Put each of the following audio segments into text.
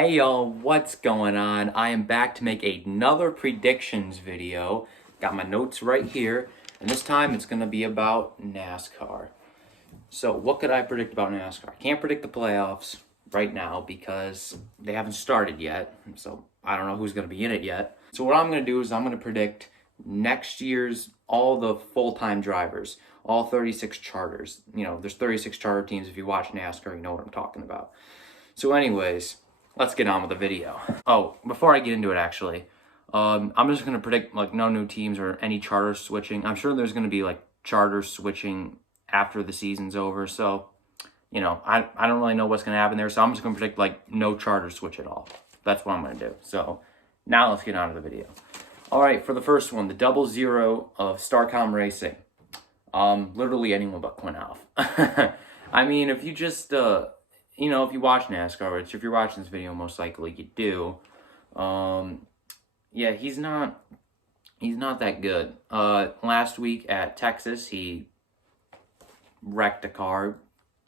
Hey y'all, what's going on? I am back to make another predictions video. Got my notes right here, and this time it's going to be about NASCAR. So what could I predict about NASCAR? I can't predict the playoffs right now because they haven't started yet, so I don't know who's going to be in it yet. So what I'm going to do is I'm going to predict next year's all the full-time drivers, all 36 charters. You know, there's 36 charter teams. If you watch NASCAR, you know what I'm talking about. So anyways, let's get on with the video. Oh, before I get into it, actually, I'm just gonna predict like no new teams or any charter switching. I'm sure there's gonna be like charter switching after the season's over. So, you know, I don't really know what's gonna happen there. So I'm just gonna predict like no charter switch at all. That's what I'm gonna do. So now let's get on to the video. All right, for the first one, the 00 of Starcom Racing. Literally anyone but Quinn Alf. I mean, if you just you know, if you watch NASCAR, which if you're watching this video, most likely you do. Yeah, he's not that good. Last week at Texas, he wrecked a car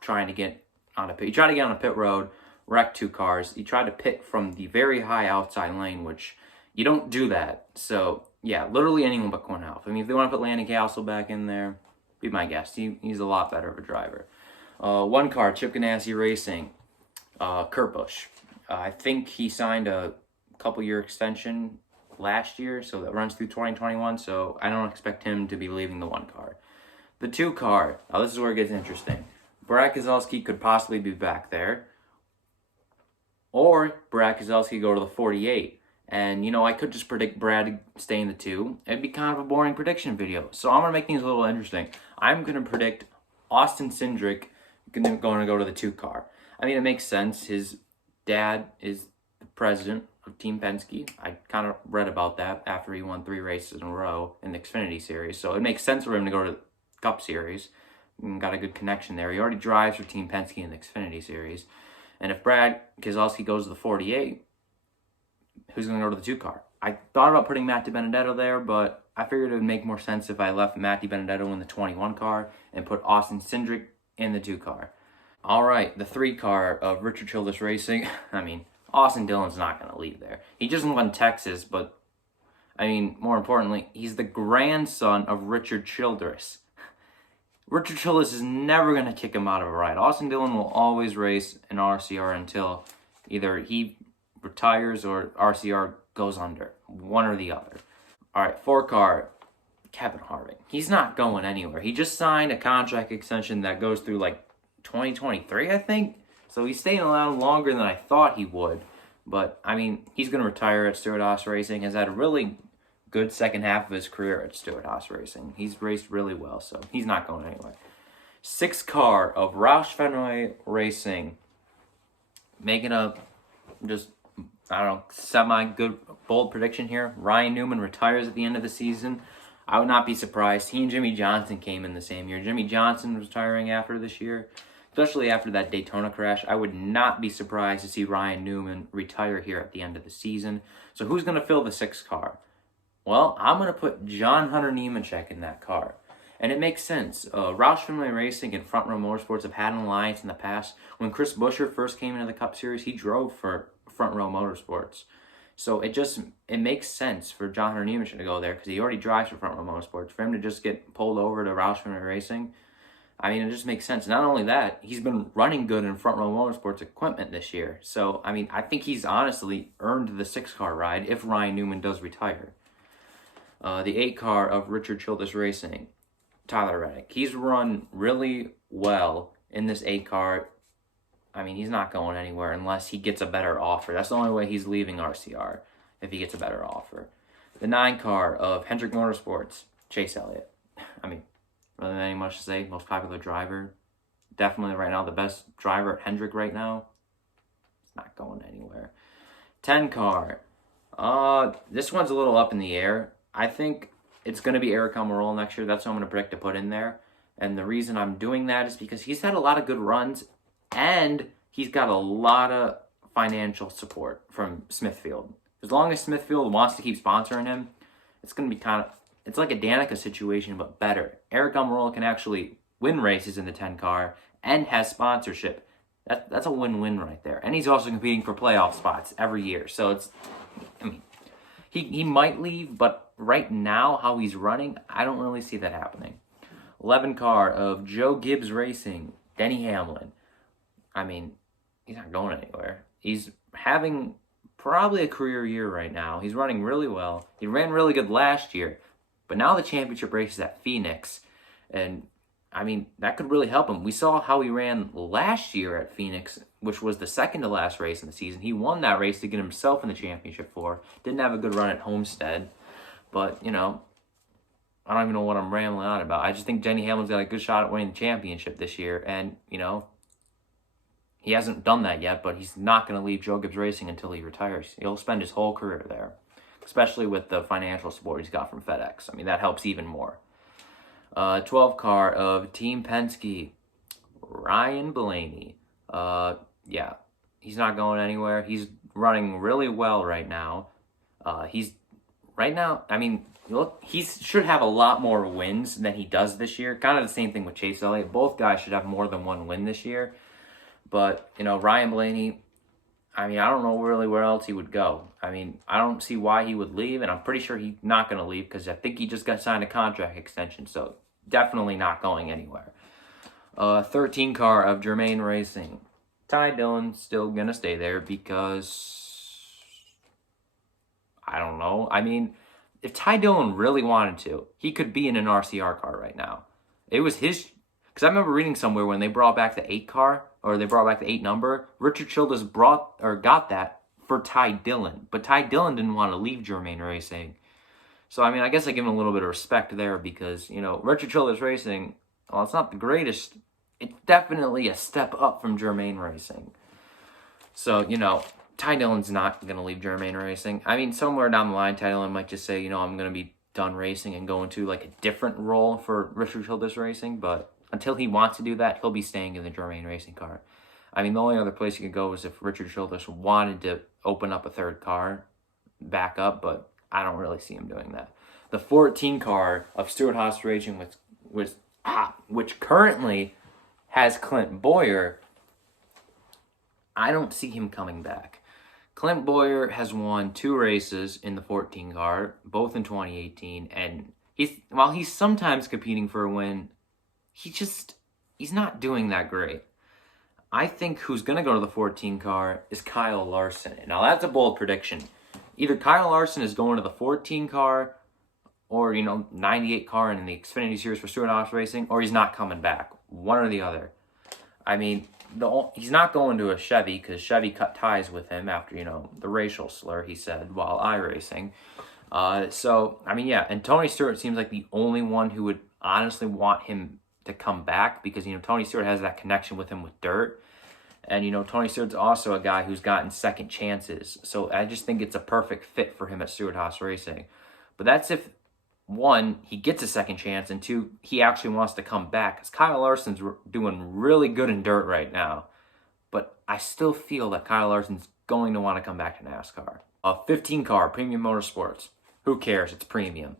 trying to get on a pit. He tried to get on a pit road, wrecked two cars. He tried to pit from the very high outside lane, which you don't do that. So yeah, literally anyone but Quinn Alf. I mean, if they want to put Landon Castle back in there, be my guest. He's a lot better of a driver. One car, Chip Ganassi Racing, Kurt Busch. I think he signed a couple-year extension last year, so that runs through 2021, so I don't expect him to be leaving the one car. The two car, now this is where it gets interesting. Brad Keselowski could possibly be back there, or Brad Keselowski go to the 48. And, you know, I could just predict Brad staying the two. It'd be kind of a boring prediction video. So I'm going to make things a little interesting. I'm going to predict Austin Cindric going to go to the two car. I mean, it makes sense. His dad is the president of Team Penske. I kind of read about that after he won 3 races in a row in the Xfinity Series. So it makes sense for him to go to the Cup Series. Got a good connection there. He already drives for Team Penske in the Xfinity Series. And if Brad Keselowski goes to the 48, who's going to go to the two car? I thought about putting Matt DiBenedetto there, but I figured it would make more sense if I left Matt DiBenedetto in the 21 car and put Austin Cindric in the two car. All right, the 3 car of Richard Childress Racing. I mean, Austin Dillon's not going to leave there. He just won Texas, but I mean, more importantly, he's the grandson of Richard Childress. Richard Childress is never going to kick him out of a ride. Austin Dillon will always race an RCR until either he retires or RCR goes under. One or the other. All right, 4 car, Kevin Harvick. He's not going anywhere. He just signed a contract extension that goes through like 2023, I think. So he's staying around longer than I thought he would. But, I mean, he's going to retire at Stewart-Haas Racing. Has had a really good second half of his career at Stewart-Haas Racing. He's raced really well, so he's not going anywhere. 6 car of Roush Fenway Racing. Making a just, I don't know, semi-good, bold prediction here. Ryan Newman retires at the end of the season. I would not be surprised. He and Jimmy Johnson came in the same year. Jimmy Johnson was retiring after this year, especially after that Daytona crash. I would not be surprised to see Ryan Newman retire here at the end of the season. So who's going to fill the 6 car? Well, I'm going to put John Hunter Nemechek in that car. And it makes sense. Roush Fenway Racing and Front Row Motorsports have had an alliance in the past. When Chris Buescher first came into the Cup Series, he drove for Front Row Motorsports. So it makes sense for John Hunter Nemechek to go there because he already drives for Front Row Motorsports. For him to just get pulled over to Roush Fenway Racing, I mean, it just makes sense. Not only that, he's been running good in Front Row Motorsports equipment this year. So, I mean, I think he's honestly earned the 6-car ride if Ryan Newman does retire. The 8 car of Richard Childress Racing, Tyler Reddick. He's run really well in this 8 car. I mean, he's not going anywhere unless he gets a better offer. That's the only way he's leaving RCR, if he gets a better offer. The 9 car of Hendrick Motorsports, Chase Elliott. I mean, rather than any much to say, most popular driver. Definitely right now the best driver at Hendrick right now. It's not going anywhere. 10 car. This one's a little up in the air. I think it's going to be Eric Almirola next year. That's what I'm going to predict to put in there. And the reason I'm doing that is because he's had a lot of good runs and he's got a lot of financial support from Smithfield. As long as Smithfield wants to keep sponsoring him, it's going to be it's like a Danica situation, but better. Eric Almirola can actually win races in the 10 car and has sponsorship That's a win-win right there. And he's also competing for playoff spots every year. So it's, I mean, he might leave, but right now, how he's running, I don't really see that happening. 11 car of Joe Gibbs Racing, Denny Hamlin. I mean, he's not going anywhere. He's having probably a career year right now. He's running really well. He ran really good last year, but now the championship race is at Phoenix, and I mean, that could really help him. We saw how he ran last year at Phoenix, which was the second to last race in the season. He won that race to get himself in the championship floor. Didn't have a good run at Homestead, but, you know, I don't even know what I'm rambling on about. I just think Denny Hamlin's got a good shot at winning the championship this year, and, you know, he hasn't done that yet, but he's not going to leave Joe Gibbs Racing until he retires. He'll spend his whole career there, especially with the financial support he's got from FedEx. I mean, that helps even more. 12 car of Team Penske, Ryan Blaney. Yeah, he's not going anywhere. He's running really well right now. I mean, look, he should have a lot more wins than he does this year. Kind of the same thing with Chase Elliott. Both guys should have more than one win this year. But, you know, Ryan Blaney, I mean, I don't know really where else he would go. I mean, I don't see why he would leave, and I'm pretty sure he's not going to leave because I think he just got signed a contract extension, so definitely not going anywhere. 13 car of Germain Racing. Ty Dillon's still going to stay there because, I don't know. I mean, if Ty Dillon really wanted to, he could be in an RCR car right now. It was his, because I remember reading somewhere when they brought back the 8 car, or they brought back the 8 number, Richard Childress got that for Ty Dillon. But Ty Dillon didn't want to leave Germain Racing. So, I mean, I guess I give him a little bit of respect there because, you know, Richard Childress Racing, well, it's not the greatest. It's definitely a step up from Germain Racing. So, you know, Ty Dillon's not going to leave Germain Racing. I mean, somewhere down the line, Ty Dillon might just say, you know, I'm going to be done racing and go into, like, a different role for Richard Childress Racing. But until he wants to do that, he'll be staying in the Germain Racing car. I mean, the only other place he could go is if Richard Childress wanted to open up a third car, back up, but I don't really see him doing that. The 14 car of Stewart-Haas Racing, which currently has Clint Bowyer, I don't see him coming back. Clint Bowyer has won 2 races in the 14 car, both in 2018, and while he's sometimes competing for a win, he's not doing that great. I think who's going to go to the 14 car is Kyle Larson. Now, that's a bold prediction. Either Kyle Larson is going to the 14 car or, you know, 98 car in the Xfinity Series for Stewart-Haas Racing, or he's not coming back. One or the other. I mean, he's not going to a Chevy because Chevy cut ties with him after, you know, the racial slur he said while iRacing. So, I mean, yeah, and Tony Stewart seems like the only one who would honestly want him to come back because, you know, Tony Stewart has that connection with him with dirt. And, you know, Tony Stewart's also a guy who's gotten second chances. So I just think it's a perfect fit for him at Stewart-Haas Racing. But that's if, 1, he gets a second chance, and 2, he actually wants to come back. Because Kyle Larson's doing really good in dirt right now. But I still feel that Kyle Larson's going to want to come back to NASCAR. A 15 car, Premium Motorsports. Who cares? It's premium.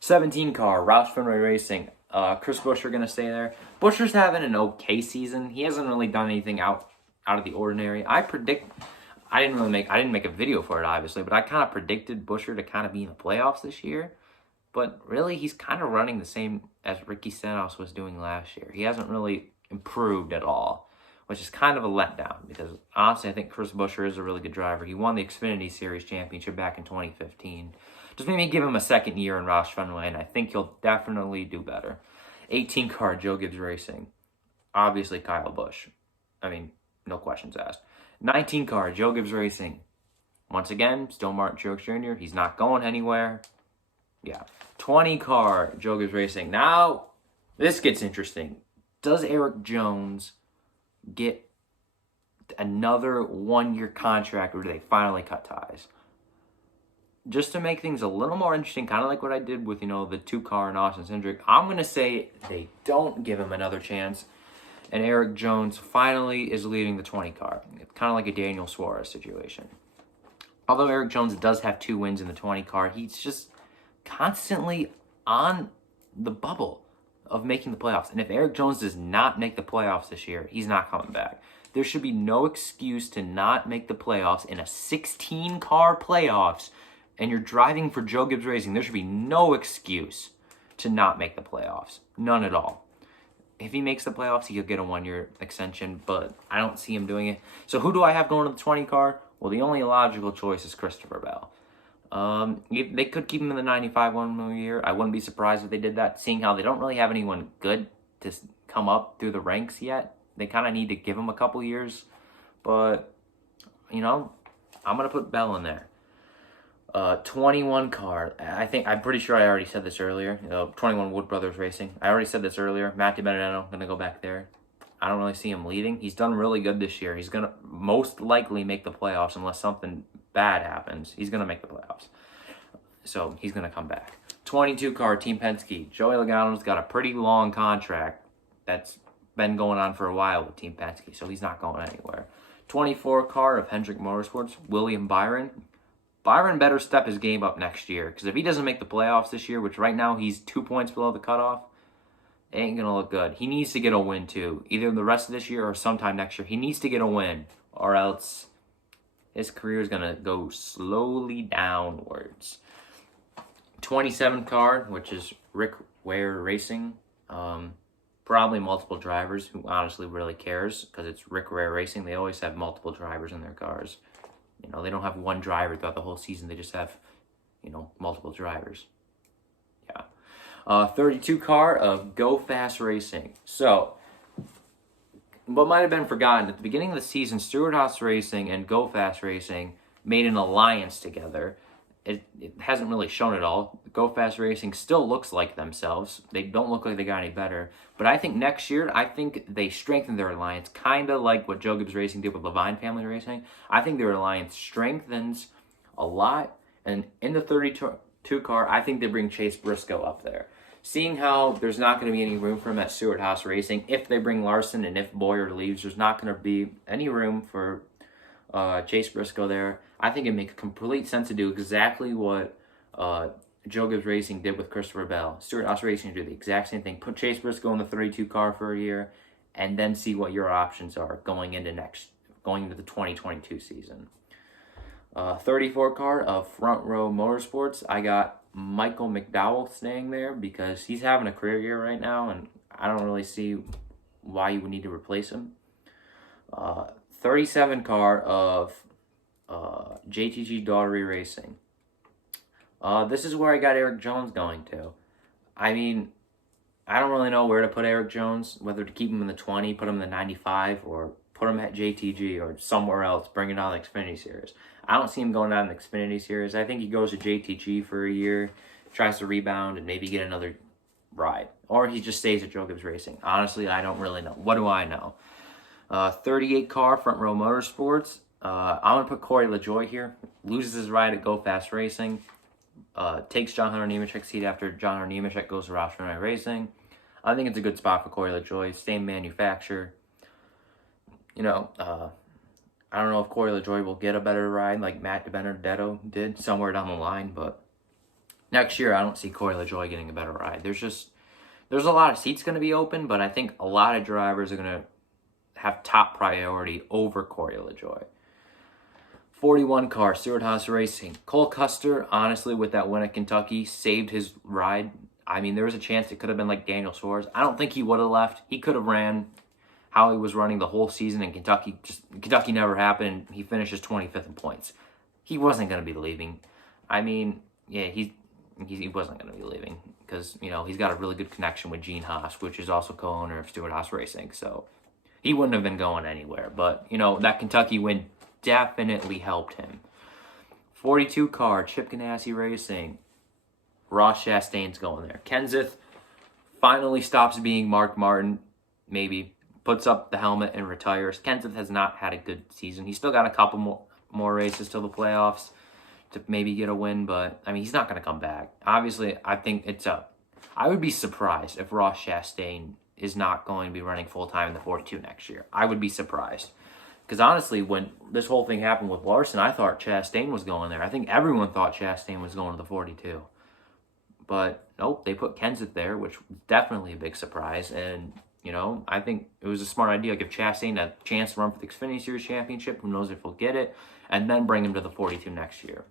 17 car, Roush Fenway Racing. Chris Buescher going to stay there. Buescher's having an okay season. He hasn't really done anything out of the ordinary. I didn't make a video for it, obviously, but I kind of predicted Buescher to kind of be in the playoffs this year. But really, he's kind of running the same as Ricky Stenhouse was doing last year. He hasn't really improved at all, which is kind of a letdown because, honestly, I think Chris Buescher is a really good driver. He won the Xfinity Series championship back in 2015. Just maybe give him a second year in Roush Fenway, and I think he'll definitely do better. 18 car, Joe Gibbs Racing. Obviously, Kyle Busch. I mean, no questions asked. 19 car, Joe Gibbs Racing. Once again, still Martin Truex Jr. He's not going anywhere. Yeah. 20 car, Joe Gibbs Racing. Now, this gets interesting. Does Eric Jones get another 1-year contract, or do they finally cut ties? Just to make things a little more interesting, kind of like what I did with, you know, the 2 car and Austin Cindric, I'm going to say they don't give him another chance, and Eric Jones finally is leading the 20 car. It's kind of like a Daniel Suarez situation. Although Eric Jones does have 2 wins in the 20 car, he's just constantly on the bubble of making the playoffs. And if Eric Jones does not make the playoffs this year, he's not coming back. There should be no excuse to not make the playoffs in a 16-car playoffs, and you're driving for Joe Gibbs Racing. There should be no excuse to not make the playoffs. None at all. If he makes the playoffs, he'll get a 1-year extension, but I don't see him doing it. So who do I have going to the 20 car? Well, the only logical choice is Christopher Bell. They could keep him in the 95 1 more year. I wouldn't be surprised if they did that, seeing how they don't really have anyone good to come up through the ranks yet. They kind of need to give him a couple years. But, I'm going to put Bell in there. 21 car. I'm pretty sure I already said this earlier. 21 Wood Brothers Racing. I already said this earlier. Matthew Benedetto, going to go back there. I don't really see him leaving. He's done really good this year. He's going to most likely make the playoffs unless something bad happens. He's going to make the playoffs. So he's going to come back. 22 car, Team Penske. Joey Logano's got a pretty long contract that's been going on for a while with Team Penske, so he's not going anywhere. 24 car of Hendrick Motorsports, William Byron. Byron better step his game up next year, because if he doesn't make the playoffs this year, which right now he's 2 points below the cutoff, it ain't going to look good. He needs to get a win too, either the rest of this year or sometime next year. He needs to get a win, or else his career is going to go slowly downwards. 27 car, which is Rick Ware Racing. Probably multiple drivers. Who honestly really cares, because it's Rick Ware Racing. They always have multiple drivers in their cars. They don't have one driver throughout the whole season. They just have, multiple drivers. Yeah. 32 car of Go Fast Racing. So, what might have been forgotten, at the beginning of the season, Stewart Haas Racing and Go Fast Racing made an alliance together. It hasn't really shown it all. Go Fast Racing still looks like themselves. They don't look like they got any better. But I think next year, they strengthen their alliance, kind of like what Joe Gibbs Racing did with Levine Family Racing. I think their alliance strengthens a lot. And in the 32 car, I think they bring Chase Briscoe up there. Seeing how there's not going to be any room for him at Stewart Haas Racing, if they bring Larson and if Boyer leaves, there's not going to be any room for Chase Briscoe there. I think it makes complete sense to do exactly what Joe Gibbs Racing did with Christopher Bell. Stewart Haas Racing do the exact same thing. Put Chase Briscoe in the 32 car for a year, and then see what your options are going into the 2022 season. 34 car of Front Row Motorsports. I got Michael McDowell staying there because he's having a career year right now, and I don't really see why you would need to replace him. 37 car of JTG Daughtery Racing. This is where I got Eric Jones going to. I mean, I don't really know where to put Eric Jones, whether to keep him in the 20, put him in the 95, or put him at JTG or somewhere else, bring it on the Xfinity Series. I don't see him going down the Xfinity Series. I think he goes to JTG for a year, tries to rebound, and maybe get another ride. Or he just stays at Joe Gibbs Racing. Honestly, I don't really know. What do I know? 38 car, Front Row Motorsports. I'm going to put Corey LaJoie here. Loses his ride at Go Fast Racing. Takes John Hunter Nemechek's seat after John Hunter Nemechek goes to Roush Fenway Racing. I think it's a good spot for Corey LaJoie. Same manufacturer. I don't know if Corey LaJoie will get a better ride like Matt DiBenedetto did somewhere down the line, but next year I don't see Corey LaJoie getting a better ride. There's a lot of seats going to be open, but I think a lot of drivers are going to have top priority over Corey LaJoie. 41 car, Stewart Haas Racing. Cole Custer, honestly, with that win at Kentucky, saved his ride. I mean, there was a chance it could have been like Daniel Suarez. I don't think he would have left. He could have ran how he was running the whole season in Kentucky. Kentucky never happened. He finishes 25th in points. He wasn't going to be leaving. I mean, yeah, he wasn't going to be leaving because, he's got a really good connection with Gene Haas, which is also co-owner of Stewart Haas Racing. So he wouldn't have been going anywhere. But, that Kentucky win definitely helped him. 42 car, Chip Ganassi Racing. Ross Chastain's going there. Kenseth finally stops being Mark Martin, maybe. Puts up the helmet and retires. Kenseth has not had a good season. He's still got a couple more races till the playoffs to maybe get a win, but, he's not going to come back. Obviously, I think I would be surprised if Ross Chastain is not going to be running full-time in the 42 next year. I would be surprised. Because honestly, when this whole thing happened with Larson, I thought Chastain was going there. I think everyone thought Chastain was going to the 42. But nope, they put Kenseth there, which was definitely a big surprise. And You know, I think it was a smart idea. Give Chastain a chance to run for the Xfinity Series Championship. Who knows if he'll get it. And then bring him to the 42 next year.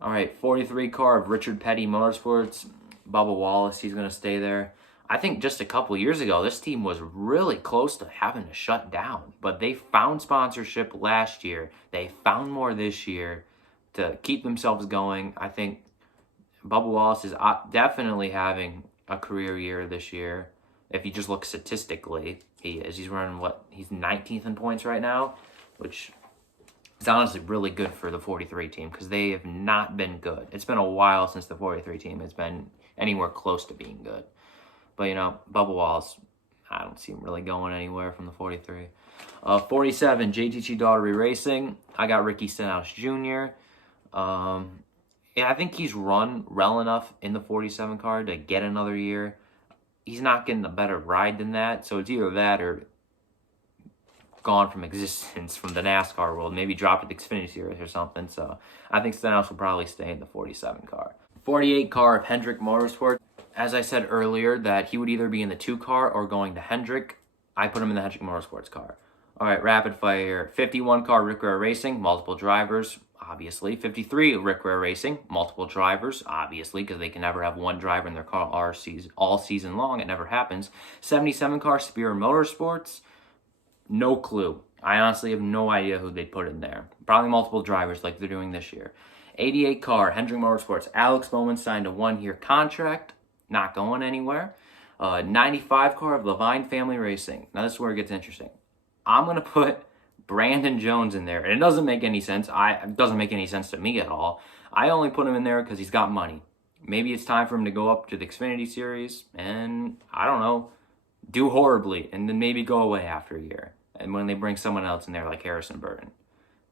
All right, 43 car of Richard Petty Motorsports. Bubba Wallace, he's going to stay there. I think just a couple years ago, this team was really close to having to shut down. But they found sponsorship last year. They found more this year to keep themselves going. I think Bubba Wallace is definitely having a career year this year. If you just look statistically, he is. He's running, he's 19th in points right now, which is honestly really good for the 43 team because they have not been good. It's been a while since the 43 team has been anywhere close to being good. But, you know, Bubba Wallace, I don't see him really going anywhere from the 43. 47, JTG Daughtery Racing. I got Ricky Stenhouse Jr. Yeah, I think he's run well enough in the 47 car to get another year. He's not getting a better ride than that, so it's either that or gone from existence from the NASCAR world, maybe dropped at the Xfinity Series or something. So I think Stenhouse will probably stay in the 47 car. 48 car of Hendrick Motorsport. As I said earlier, that he would either be in the 2 car or going to Hendrick. I put him in the Hendrick Motorsports car. All right, rapid fire. 51 car Rick Ware Racing, multiple drivers, obviously. 53 Rick Ware Racing, multiple drivers, obviously, because they can never have one driver in their car all season long. It never happens. 77 car Spear Motorsports, no clue. I honestly have no idea who they put in there. Probably multiple drivers like they're doing this year. 88 car Hendrick Motorsports, Alex Bowman signed a 1-year contract, not going anywhere. 95 car of Levine Family Racing. Now this is where it gets interesting. I'm going to put Brandon Jones in there. And it doesn't make any sense. It doesn't make any sense to me at all. I only put him in there because he's got money. Maybe it's time for him to go up to the Xfinity Series and, I don't know, do horribly and then maybe go away after a year. And when they bring someone else in there like Harrison Burton.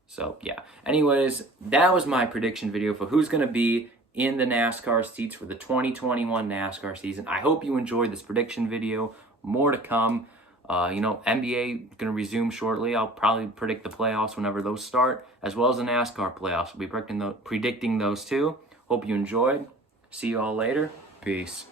So, yeah. Anyways, that was my prediction video for who's going to be in the NASCAR seats for the 2021 NASCAR season. I hope you enjoyed this prediction video. More to come. NBA going to resume shortly. I'll probably predict the playoffs whenever those start, as well as the NASCAR playoffs. We'll be predicting those too. Hope you enjoyed. See you all later. Peace.